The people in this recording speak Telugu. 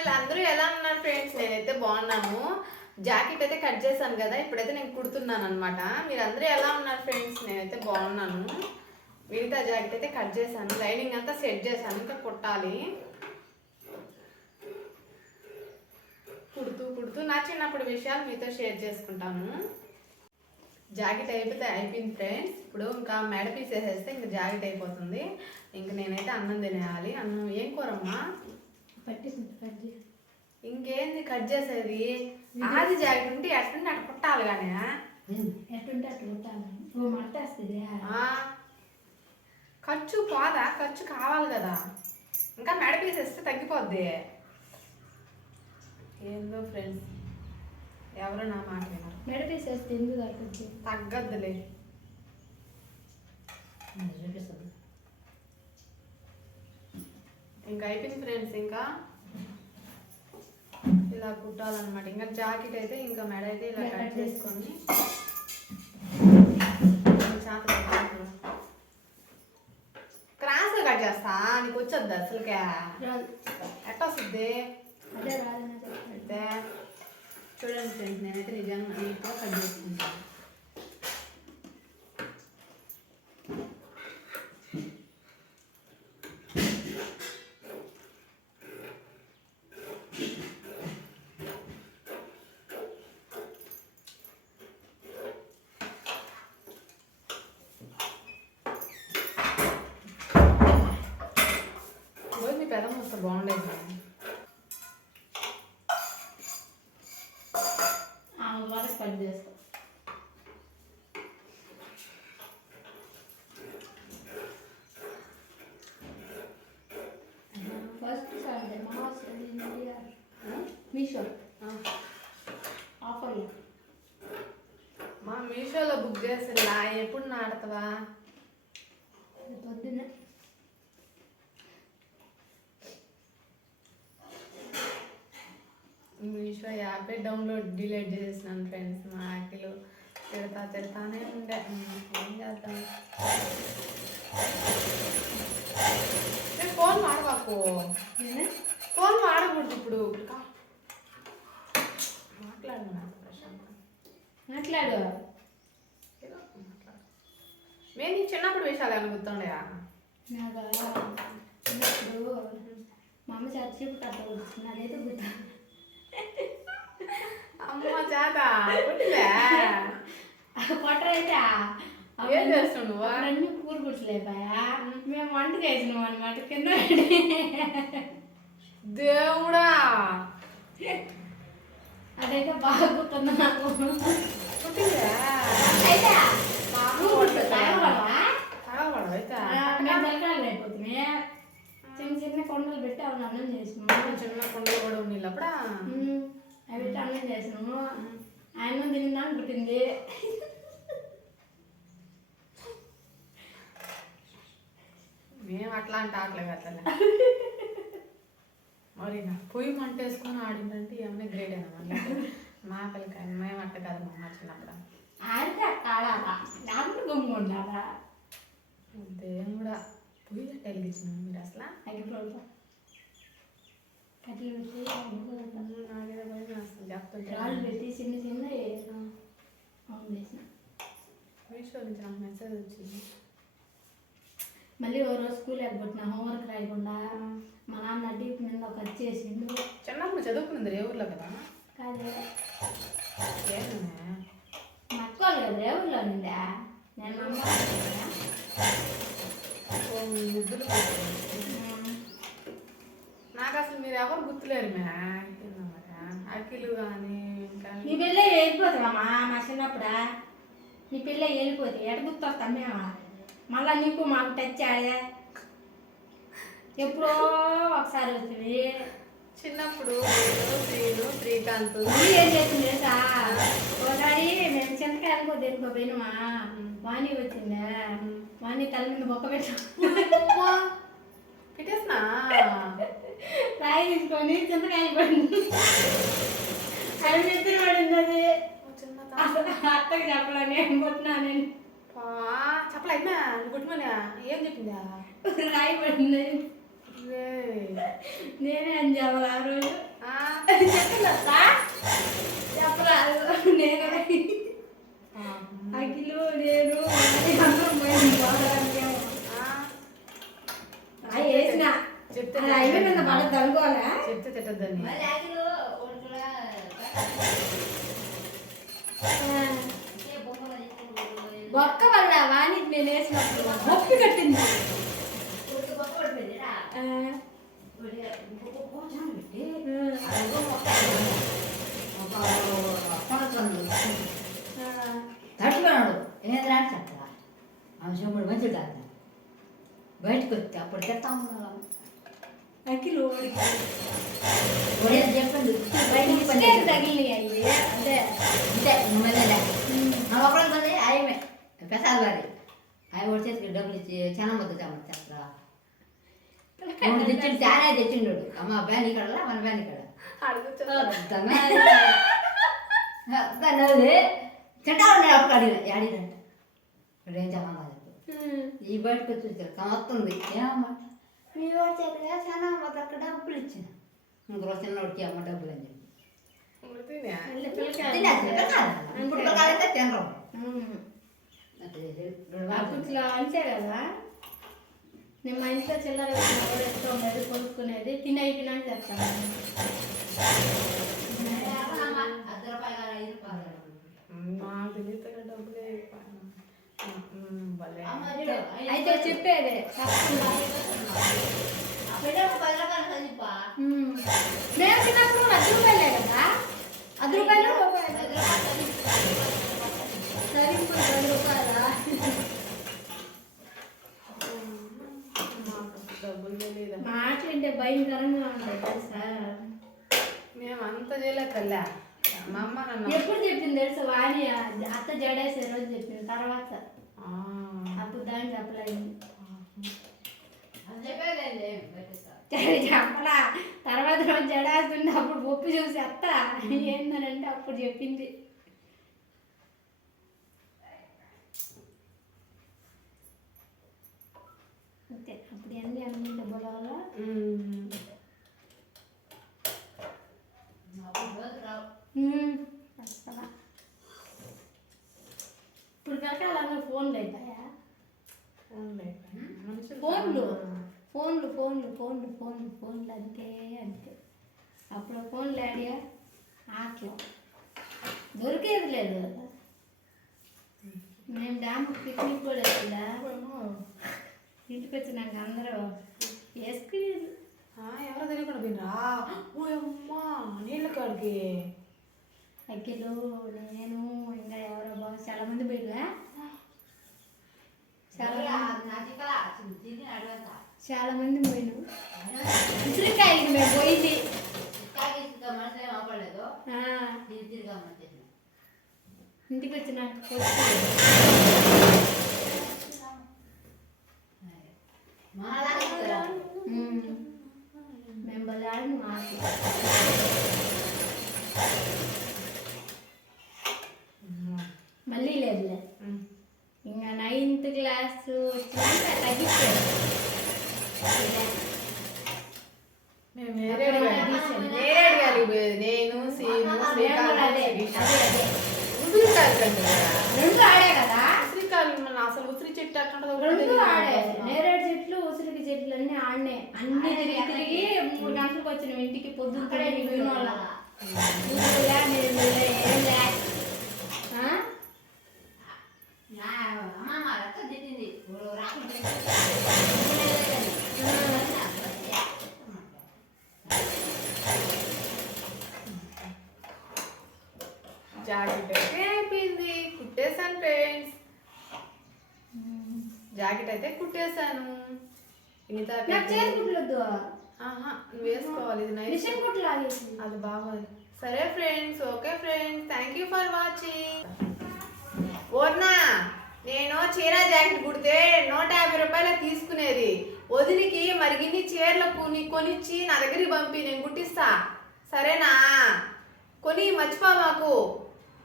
ఛానల్ అందరూ ఎలా ఉన్నారు ఫ్రెండ్స్ నేనైతే బాగున్నాను. జాకెట్ అయితే కట్ చేశాను కదా ఇప్పుడైతే నేను కుడుతున్నాను అనమాట మీరు అందరూ ఎలా ఉన్నారు ఫ్రెండ్స్ నేనైతే బాగున్నాను. మిగతా జాకెట్ అయితే కట్ చేశాను. లైనింగ్ అంతా సెట్ చేశాను. ఇంకా కుట్టాలి. కుడుతూ కుడుతూ నా చిన్నప్పుడు విషయాలు మీతో షేర్ చేసుకుంటాను. జాకెట్ అయిపోతే అయిపోయింది ఫ్రెండ్స్ ఇప్పుడు ఇంకా మెడ పీస్ వేసేస్తే ఇంకా జాకెట్ అయిపోతుంది. ఇంక నేనైతే అన్నం తినేయాలి. అన్నం ఏం కూరమ్మా? ఇంకేంది కట్ చేసేది? ఆది జాకెట్ ఉంటే ఎట్టుంటే అట్లా కుట్టాలి కానీ ఎట్టుంటే అట్లా ఉంటాను ఓ మడతేస్తుంది ఖర్చు పోదా? ఖర్చు కావాలి కదా. ఇంకా మెడ పీస్ వేస్తే తగ్గిపోద్ది. ఏందో ఫ్రెండ్స్ ఎవరు నా మాట వినరు. మెడ తీసేస్తే ఎందుకు తగ్గుద్ది? తగ్గద్దులే. ఇంకా అయిపోయింది ఫ్రెండ్స్ ఇంకా ఇలా కుట్టాలన్నమాట. ఇంకా జాకెట్ అయితే ఇంకా మెడ అయితే ఇలా కట్ చేసుకొని క్రాస్ కట్ చేస్తా నీకు వచ్చొద్దు అసలుకే? ఎట్ట వస్తుంది? అయితే చూడండి ఫ్రెండ్స్ నేనైతే నిజంగా నీట్గా కట్ చేసుకుంటాను రోజు బాగుండేది ఆమె వరకు కట్ చేస్తా ఫస్ట్ సాటర్డే మహాశ్రీ మీషో. ఆఫర్లో. మా మీషోలో బుక్ చేసి ఎప్పుడు నాడతావా పొద్దున్న. మీషో యాపే డౌన్లోడ్ డిలీట్ చేసినాను ఫ్రెండ్స్. మా యాకిలు తిడతా తిడతానే ఉండే. ఏం చేద్దాం. ఫోన్ వాడబాకు నేనే? ఫోన్ వాడకూడదు ఇప్పుడు. మాట్లాడు మాట్లాడు. మేము నీ చిన్నప్పుడు విషయాలు ఏమైనా గుర్తుండయా? చిన్నప్పుడు మా అమ్మ చచ్చిపు కట్ట వచ్చింది అదైతే గుర్తు అమ్మ చేత కొట్టరైతే ఏం నువ్వు అన్నీ కూర గుడ్లేపాయా మేము. వంటకు వేసినాం అనమాట కింద. దేవుడా. అదైతే బాగా గుర్తుంది నాకు పుట్టిలే అయితే మా అమ్మ కూర గుడ్లు కొట్టదా? తాగవాలా? తాగబడవు అయితే ఆ, మేము తలకాయలు అయిపోతుంది చిన్న చిన్న కొండలు పెట్టి అవి అన్నం చేసినాము చిన్న కొండలు కూడా ఉన్నీళ్ళు అప్పుడా ఉమ్, అవి పెట్టి అన్నం చేసినాము ఆయన తిందా పుట్టింది మేము అట్లా అంటే ఆటలే కట్టలే మరి పొయ్యి మంట వేసుకొని ఆడిందంటే ఏమైనా గ్రేడ్ అయినా మళ్ళీ మా పిల్లకాయ మేము అట్ట కదా మా చిన్నప్పుడు. ఆడితే ఆడాలా? లేకపోతే గుమ్ము ఉండాలా? దేవుడా పొయ్యి కట్ట వెలిగించిన మీరు అసలు? అగ్గిపోతా కట్టెలు పెట్టి రాళ్ళు పెట్టి చిన్న చిన్న చేసిన నాకు మెసేజ్ వచ్చింది. మళ్ళీ ఓ రోజు స్కూల్ ఎగ్గొట్టిన హోంవర్క్ రాయకుండా మా నాన్న డీప్ మీద ఒక కట్ చేసిండు. చిన్నప్పుడు చదువుకున్నది ఏ ఊర్లో కదా? కాదే. మా అక్క కదా ఏ ఊర్లో నేను మా అమ్మ వాళ్ళ ఊరు కదా. ఓ ముద్దులు నాకు అసలు మీరు ఎవరు గుర్తులేరు మే. అఖిలు కానీ ఇంకా నీ పిల్ల వెళ్ళిపోతావమ్మా మా చిన్నప్పుడా? నీ పిల్ల వెళ్ళిపోతే ఎడ గుర్తొస్తాం మేము? మళ్ళా నీకు మాకు టచ్ ఆడే ఎప్పుడో ఒకసారి వచ్చింది. చిన్నప్పుడు శ్రీను శ్రీకాంత్. ఏం చేసింది తెలుసా? ఒకసారి మేము చింతకాయలకో దేనికో పోయినమా వాణి వచ్చిందా? వాణి తల మీద బొక్క పెట్టాం పెట్టేసినా? రాయి తీసుకొని చింతకాయలు పడింది. అది నెత్తిన పడింది అది అసలు అత్తకి చెప్పలే నేను కొట్టినా నేను. పా చెప్పలే అయినా నువ్వు కొట్టుమనా ఏం చెప్పిందా? రాయి పడింది. నేనే అని చెప్పాలి ఆ రోజు. చెప్పిందా చెప్పరాదు నేను. అఖిలు నేను అందరం పోయింది వేసిన అది అయిపోయిన పడద్దు అనుకోవాలా చెప్తే తిట్టద్దని ఒక్క వల్ల వాణి నేను వేసినప్పుడు బొప్పి కట్టింది. తట్టుకున్నాడు చెప్పరా? ఆమె చూపుడు మంచిది కాదు. బయటకు వస్తే అప్పుడు చెప్తాము అఖిలు తగిలినాయి అయ్యి. అంటే ఆయమే. పెసాలు వారి చేతికి డబ్బులు ఇచ్చి చాలా చెప్పరా మూడు తెచ్చిండు చాలా తెచ్చిండు. అమ్మ బ్యాన్ ఇక్కడ మన బ్యాన్ ఇక్కడ చెట్టా ఉన్నాయి అప్పుడు అడిగిన? అడిగినంట ఇప్పుడు ఏం ఈ బయటకు వచ్చి కమత్తుంది. ఏమమ్మా? మీ వాడు చేతిగా చాలా అమ్మ అక్కడ డబ్బులు ఇచ్చిన. ఇంకో చిన్నోడికి అమ్మ డబ్బులు అని చెప్పి. తినరు. అప్పట్లో అంతే కదా? నేను మా ఇంట్లో చిల్లర వేసిన ఉండేది కొనుక్కునేది తిని అయిపోయినాక డబ్బులే. అయితే చెప్పేది. పది రూపాయలు. మేము చిన్నప్పుడు అర్ధ రూపాయలే కదా? అర్ధ రూపాయలు? రూపాయలు పది రూపాయలు. సరే రూపాయలా? భయంకరంగా ఉంటాయి తెలుసా? మేము అంత చేయలేదు తల్లా. మా అమ్మ నన్ను ఎప్పుడు చెప్పింది తెలుసా? వాణి అత్త జడేసే రోజు చెప్పింది తర్వాత. అప్పుడు దాన్ని చెప్పలేదు. చెప్పలా తర్వాత రోజు జడేస్తుంటే అప్పుడు ఒప్పు చూసి అత్త ఏందనంటే అప్పుడు చెప్పింది. అంతే అప్పుడు ఎన్ని అనుకుంటే బొలవలో ఉమ్. ఫోన్లు ఫోన్లు ఫోన్లు అంతే అంతే అప్పుడు ఫోన్లు ఆడియా ఆటలు దొరికేది లేదు కదా మేము డ్యామ్ పిక్నిక్ కూడా వచ్చిందా ఏమో. ఇంటికి వచ్చినాక అందరూ వేసుకుని ఆ, ఎవరో తెలియకుండా పోయినరా ఓ అమ్మా నీళ్ళ కాడికి అగ్గిలు నేను ఇంకా ఎవరో బాగా చాలా మంది పోయినా చాలా చాలా మంది పోయినాం ఉసిరికాయలకి మేము పోయింది. ఇంటికి వచ్చినాక. మేము మాకు మళ్ళీ లేదులే. ఇంకా నైన్త్ క్లాస్ వచ్చినాక తగ్గించారు నేను. రెండు ఆడే కదా? మన అసలు ఉసిరి చెట్టు అక్కడ రెండు ఆడే. నేరేడు చెట్లు ఉసిరికి చెట్లు అన్ని ఆడనే. అన్ని తిరిగి తిరిగి మూడు గంటలకు వచ్చిన. ఇంటికి పొద్దున్న తిరిగి పోయిన వాళ్ళ? నా అమ్మమ్మ రక్తం తిట్టింది. ఓ జాకెట్ అయితే అయిపోయింది. కుట్టేశాను ఫ్రెండ్స్ జాకెట్ అయితే కుట్టేశాను. మిగతా ఆహా నువ్వు వేసుకోవాలి. ఇది ఆగేసి అది బాగోదు. సరే friends okay friends thank you for watching ఓర్నా నేను చీర జాకెట్ కుడితే నూట యాభై రూపాయలు తీసుకునేది. వదిలికి మరిగిన్ని చీరలు కొని కొనిచ్చి నా దగ్గరికి పంపి నేను కుట్టిస్తా. సరేనా? కొని మర్చిపో మాకు